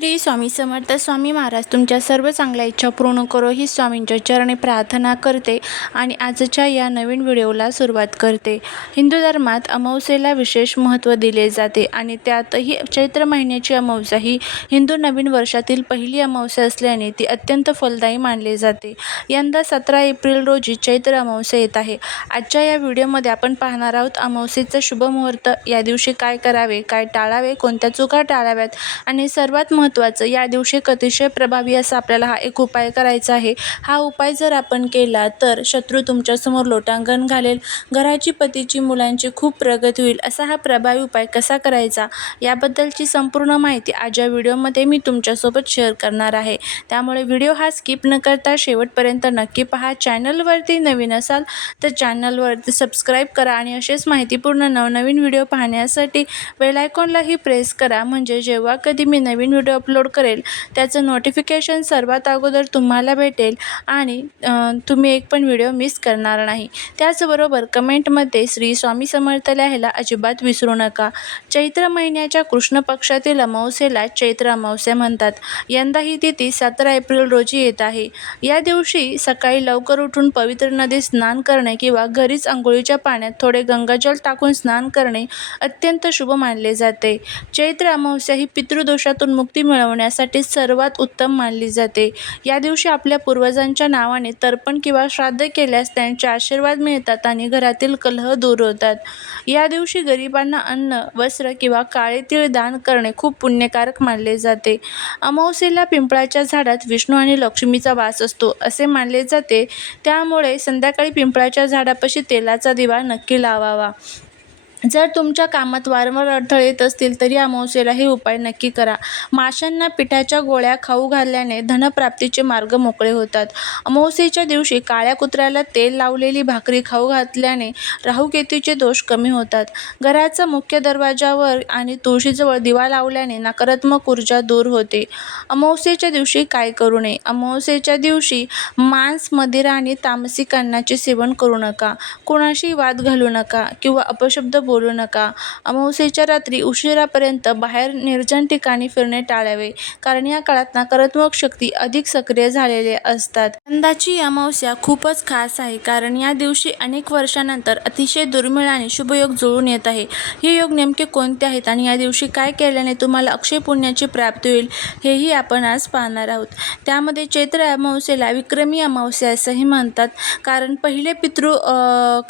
श्री स्वामी समर्थ. स्वामी महाराज तुमच्या सर्व चांगल्या इच्छा पूर्ण करो ही स्वामींच्या चरणी प्रार्थना करते आणि आजच्या या नवीन व्हिडिओला सुरुवात करते. हिंदू धर्मात अमावस्येला विशेष महत्त्व दिले जाते आणि त्यातही चैत्र महिन्याची अमावस्या ही हिंदू नवीन वर्षातील पहिली अमावस्या असल्याने ती अत्यंत फलदायी मानली जाते. यंदा 17 एप्रिल रोजी चैत्र अमावस्या येत आहे. आजच्या या व्हिडिओमध्ये आपण पाहणार आहोत अमावस्येचा शुभ मुहूर्त, या दिवशी काय करावे, काय टाळावे, कोणत्या चुका टाळाव्यात आणि सर्वात महत्त्वाचं या दिवशी अतिशय प्रभावी असा आपल्याला हा एक उपाय करायचा आहे. हा उपाय जर आपण केला तर शत्रू तुमच्यासमोर लोटांगण घालेल, घराची, पतीची, मुलांची खूप प्रगती होईल. असा हा प्रभावी उपाय कसा करायचा याबद्दलची संपूर्ण माहिती आज या व्हिडिओमध्ये मी तुमच्यासोबत शेअर करणार आहे. त्यामुळे व्हिडिओ हा स्किप न करता शेवटपर्यंत नक्की पहा. चॅनलवरती नवीन असाल तर चॅनलवरती सबस्क्राईब करा आणि असेच माहितीपूर्ण नवनवीन व्हिडिओ पाहण्यासाठी बेल आयकॉनलाही प्रेस करा, म्हणजे जेव्हा कधी मी नवीन व्हिडिओ अपलोड करेल त्याचं नोटिफिकेशन सर्वात अगोदर तुम्हाला भेटेल आणि तुम्ही एक पण व्हिडिओ मिस करणार नाही. त्याचबरोबर कमेंटमध्ये श्री स्वामी समर्थ लिहायला अजिबात विसरू नका. चैत्र महिन्याच्या कृष्ण पक्षातील अमावस्येला चैत्र अमावस्या म्हणतात. यंदा ही तिथी 17 एप्रिल रोजी येत आहे. या दिवशी सकाळी लवकर उठून पवित्र नदीत स्नान करणे किंवा घरीच अंघोळीच्या पाण्यात थोडे गंगाजल टाकून स्नान करणे अत्यंत शुभ मानले जाते. चैत्र अमावस्या ही पितृदोषातून मुक्ती मिळवण्यासाठी सर्वात उत्तम मानली जाते. या दिवशी आपल्या पूर्वजांच्या नावाने तर्पण किंवा श्राद्ध केल्यास त्यांचे आशीर्वाद मिळतात आणि घरातील कलह दूर होतात. या दिवशी गरिबांना अन्न, वस्त्र किंवा काळे तीळ दान करणे खूप पुण्यकारक मानले जाते. अमावस्येला पिंपळाच्या झाडात विष्णू आणि लक्ष्मीचा वास असतो असे मानले जाते. त्यामुळे संध्याकाळी पिंपळाच्या झाडापाशी तेलाचा दिवा नक्की लावावा. जर तुमच्या कामात वारंवार अडथळे येत असतील तर या अमावस्येला हे उपाय नक्की करा. माशांना पिठाच्या गोळ्या खाऊ घालल्याने धनप्राप्तीचे मार्ग मोकळे होतात. अमावस्येच्या दिवशी काळ्या कुत्र्याला तेल लावलेली भाकरी खाऊ घातल्याने राहुकेतूचे दोष कमी होतात. घराचा मुख्य दरवाजावर आणि तुळशीजवळ दिवा लावल्याने नकारात्मक ऊर्जा दूर होते. अमावस्येच्या दिवशी काय करू नये? अमावस्येच्या दिवशी मांस, मदिरा आणि तामसिक अन्नाचे सेवन करू नका. कोणाशी वाद घालू नका किंवा अपशब्द बोलू नका. अमावस्येच्या रात्री उशिरापर्यंत बाहेर निर्जन ठिकाणी फिरणे टाळावे, कारण या काळात नकारात्मक शक्ती अधिक सक्रिय झालेल्या असतात. यंदाची अमावस्या खूपच खास आहे, कारण या दिवशी अनेक वर्षांनंतर अतिशय दुर्मिळ आणि शुभ योग जुळून येत आहे. हे योग नेमके कोणते आहेत आणि या दिवशी काय केल्याने तुम्हाला अक्षय पुण्याची प्राप्ती होईल हेही आपण आज पाहणार आहोत. त्यामध्ये चैत्र अमावस्येला विक्रमी अमावस्या असंही म्हणतात, कारण पहिले पितृ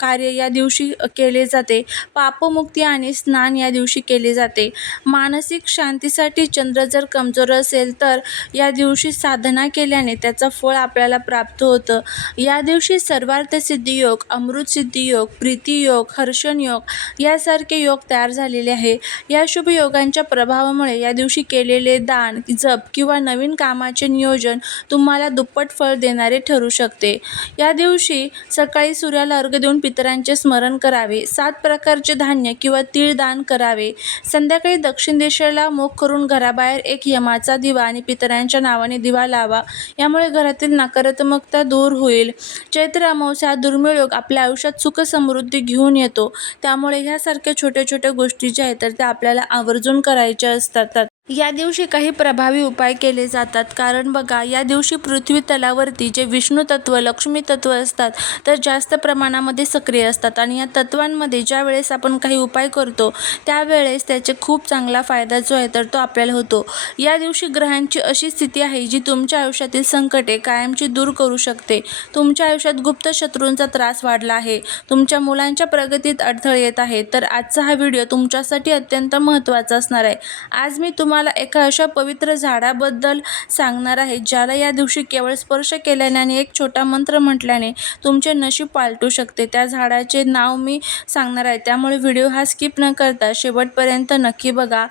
कार्य या दिवशी केले जाते. पापमुक्ती आणि स्नान या दिवशी केले जाते. मानसिक शांतीसाठी चंद्र जर कमजोर असेल तर या दिवशी साधना केल्याने त्याचं फळ आपल्याला प्राप्त होतं. या दिवशी सर्वार्थ सिद्धी योग, अमृत सिद्धी योग, प्रीती योग, हर्षण योग यासारखे योग तयार झालेले आहे. या शुभ योगांच्या प्रभावामुळे या दिवशी केलेले दान, जप किंवा नवीन कामाचे नियोजन तुम्हाला दुप्पट फळ देणारे ठरू शकते. या दिवशी सकाळी सूर्याला अर्घ्य देऊन पितरांचे स्मरण करावे. 7 प्रकारचे धान्य किंवा तीळ दान करावे. संध्याकाळी दक्षिण दिशेला मुख करून घराबाहेर एक यमाचा दिवा आणि पितरांच्या नावाने दिवा लावा. यामुळे घरातील नकारात्मकता दूर होईल. चैत्र अमावस्या हा दुर्मिळ योग आपल्या आयुष्यात सुख समृद्धी घेऊन येतो. त्यामुळे ह्यासारख्या छोट्या छोट्या गोष्टी ज्या आहेत तर त्या आपल्याला आवर्जून करायच्या असतात. या दिवशी काही प्रभावी उपाय केले जातात, कारण बघा, या दिवशी पृथ्वी तलावरती जे विष्णू तत्व, लक्ष्मी तत्व असतात तर जास्त प्रमाणामध्ये सक्रिय असतात आणि या तत्वांमध्ये ज्या वेळेस आपण काही उपाय करतो त्यावेळेस त्याचे खूप चांगला फायदा जो आहे तर तो आपल्याला होतो. या दिवशी ग्रहांची अशी स्थिती आहे जी तुमच्या आयुष्यातील संकटे कायमची दूर करू शकते. तुमच्या आयुष्यात गुप्त शत्रूंचा त्रास वाढला आहे, तुमच्या मुलांच्या प्रगतीत अडथळे येत आहेत, तर आजचा हा व्हिडिओ तुमच्यासाठी अत्यंत महत्त्वाचा असणार आहे. आज मी तुम्हाला एका अशा पवित्र झाडाबद्दल सांगणार आहे ज्याला या दिवशी केवळ स्पर्श केल्याने आणि एक छोटा मंत्र म्हटल्याने तुमचे नशीब पालटू शकते. त्या झाडाचे नाव मी सांगणार आहे, त्यामुळे व्हिडिओ हा स्किप न करता शेवटपर्यंत नक्की बघा.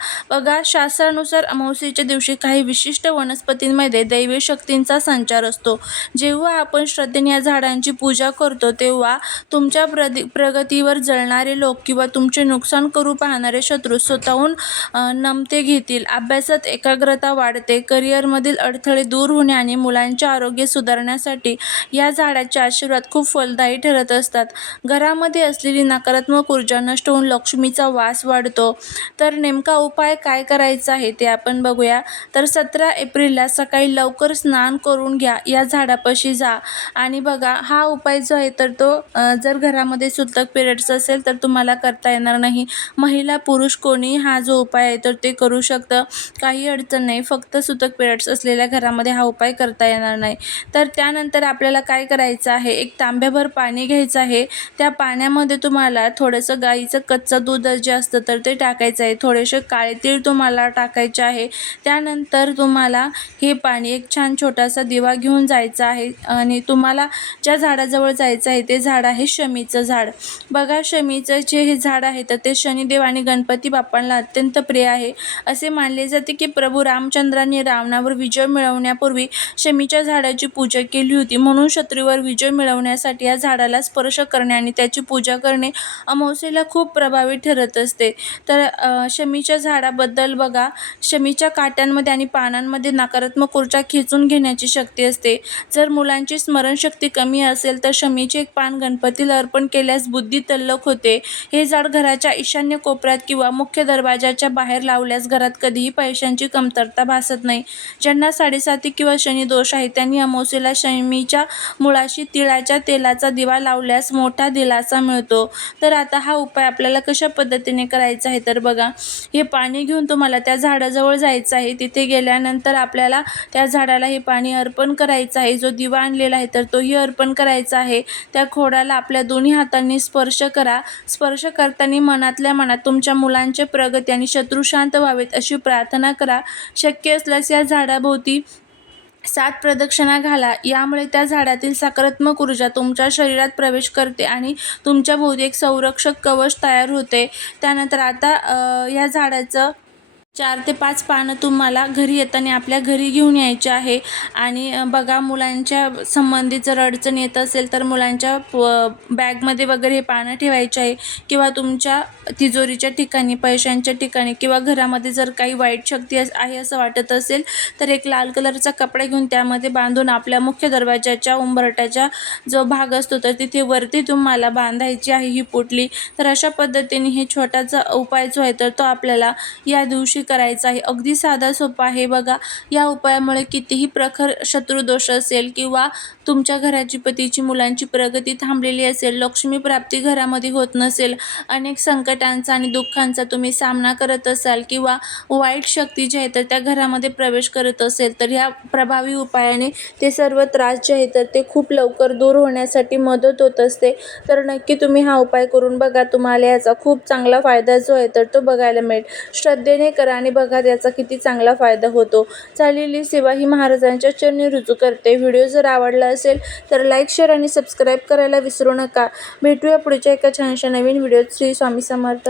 शास्त्रानुसार अमावस्येच्या दिवशी काही विशिष्ट वनस्पतींमध्ये दैवी शक्तींचा संचार असतो. जेव्हा आपण श्रद्धेने या झाडांची पूजा करतो तेव्हा तुमच्या प्रगतीवर जळणारे लोक किंवा तुमचे नुकसान करू पाहणारे शत्रू स्वतःहून नमते घेतील अभ्यासात एकाग्रता वाढते, करिअरमधील अडथळे दूर होणे आणि मुलांचे आरोग्य सुधारण्यासाठी या झाडाचे आशीर्वाद खूप फलदायी ठरत असतात. घरामध्ये असलेली नकारात्मक ऊर्जा नष्ट होऊन लक्ष्मीचा वास वाढतो. तर नेमका उपाय काय करायचा आहे ते आपण बघूया. तर 17 एप्रिलला सकाळी लवकर स्नान करून घ्या, या झाडापाशी जा आणि बघा हा उपाय जो आहे तर तो जर घरामध्ये सुतक पिरियड्स असेल तर तुम्हाला करता येणार नाही. महिला पुरुष कोणी हा जो उपाय आहे तर ते करू शकतं, काही अडचण नाही. फक्त सुतक पिरियड्स असलेल्या घरामध्ये हा उपाय करता येणार नाही. तर त्यानंतर आपल्याला काय करायचं आहे, एक तांब्याभर पाणी घ्यायचं आहे. त्या पाण्यामध्ये तुम्हाला थोडंसं गाईचं कच्चं दूध जे असतं तर ते टाकायचं आहे. थोडेसे काळे तीळ तुम्हाला टाकायचे आहे. त्यानंतर तुम्हाला हे पाणी एक छान छोटासा दिवा घेऊन जायचा आहे आणि तुम्हाला ज्या झाडाजवळ जायचं आहे ते झाड आहे शमीचं झाड. बघा शमीचं जे हे झाड आहे तर ते शनिदेव आणि गणपती बाप्पांना अत्यंत प्रिय आहे. असे मानले जाते की प्रभू रामचंद्रांनी रावणावर विजय मिळवण्यापूर्वी शमीच्या झाडाची पूजा केली होती. म्हणून शत्रूवर विजय मिळवण्यासाठी या झाडाला स्पर्श करणे आणि त्याची पूजा करणे अमावस्येला खूप प्रभावी ठरत असते. तर शमीच्या झाडाबद्दल बघा, शमीच्या काट्यांमध्ये आणि पानांमध्ये नकारात्मक ऊर्जा खेचून घेण्याची शक्ती असते. जर मुलांची स्मरणशक्ती कमी असेल तर शमीचे एक पान गणपतीला अर्पण केल्यास बुद्धी तल्लख होते. हे झाड घराच्या ईशान्य कोपऱ्यात किंवा मुख्य दरवाजाच्या बाहेर लावल्यास घरात कधीही पैशांची कमतरता भासत नाही. ज्यांना 7.5 किंवा शनी दोष आहे त्यांनी अमावस्येला शमीच्या मुळाशी तिळाच्या तेलाचा दिवा लावल्यास मोठा दिलासा मिळतो. तर आता हा उपाय आपल्याला कशा पद्धतीने करायचा आहे तर बघा, हे पाणी घेऊन तुम्हाला त्या झाडाजवळ जायचं आहे. तिथे गेल्यानंतर आपल्याला त्या झाडाला हे पाणी अर्पण करायचं आहे. जो दिवा आणलेला आहे तर तोही अर्पण करायचा आहे. त्या खोडाला आपल्या दोन्ही हातांनी स्पर्श करा. स्पर्श करताना मनातल्या मनात तुमच्या मुलांचे प्रगती आणि शत्रू शांत व्हावेत अशी प्रार्थना करा. शक्य असल्यास या झाडाभोवती 7 प्रदक्षिणा घाला. यामुळे त्या झाडातील सकारात्मक ऊर्जा तुमच्या शरीरात प्रवेश करते आणि तुमच्या भोवती एक संरक्षक कवच तयार होते. त्यानंतर आता या झाडाचं 4 ते 5 पानं तुम्हाला घरी येताना आपल्या घरी घेऊन यायचे आहे. आणि बघा, मुलांच्या संबंधित जर अडचण येत असेल तर मुलांच्या बॅगमध्ये वगैरे हे पानं ठेवायचे आहे किंवा तुमच्या तिजोरीच्या ठिकाणी, पैशांच्या ठिकाणी किंवा घरामध्ये जर काही वाईट शक्ती आहे असं वाटत असेल तर एक लाल कलरचा कपडा घेऊन त्यामध्ये बांधून आपल्या मुख्य दरवाजाच्या उंबरट्याचा जो भाग असतो तर तिथे वरती तुम्हाला बांधायची आहे ही पोटली. तर अशा पद्धतीने हे छोटासा उपाय जो आहे तर तो आपल्याला या दिवशी करायचा आहे. अगदी साधा सोपा आहे बघा. या उपायामुळे कितीही प्रखर शत्रुदोष असेल किंवा तुमच्या घराची, पतीची, मुलांची प्रगती थांबलेली असेल, लक्ष्मी प्राप्ती घरामध्ये होत नसेल, अनेक संकटांचा आणि दुःखांचा तुम्ही सामना करत असाल किंवा वाईट शक्ती जी आहे तर त्या घरामध्ये प्रवेश करत असेल तर ह्या प्रभावी उपायाने ते सर्व त्रास जे आहे तर ते खूप लवकर दूर होण्यासाठी मदत होत असते. तर नक्की तुम्ही हा उपाय करून बघा. तुम्हाला याचा खूप चांगला फायदा जो आहे तर तो बघायला मिळेल. श्रद्धेने करा आणि बघा त्याचा किती चांगला फायदा होतो. चाललेली सेवा ही महाराजांच्या चरणी रुजू करते. व्हिडिओ जर आवडला असेल तर लाईक, शेअर आणि सबस्क्राईब करायला विसरू नका. भेटूया पुढच्या एका छानशा नवीन व्हिडिओत. श्री स्वामी समर्थ.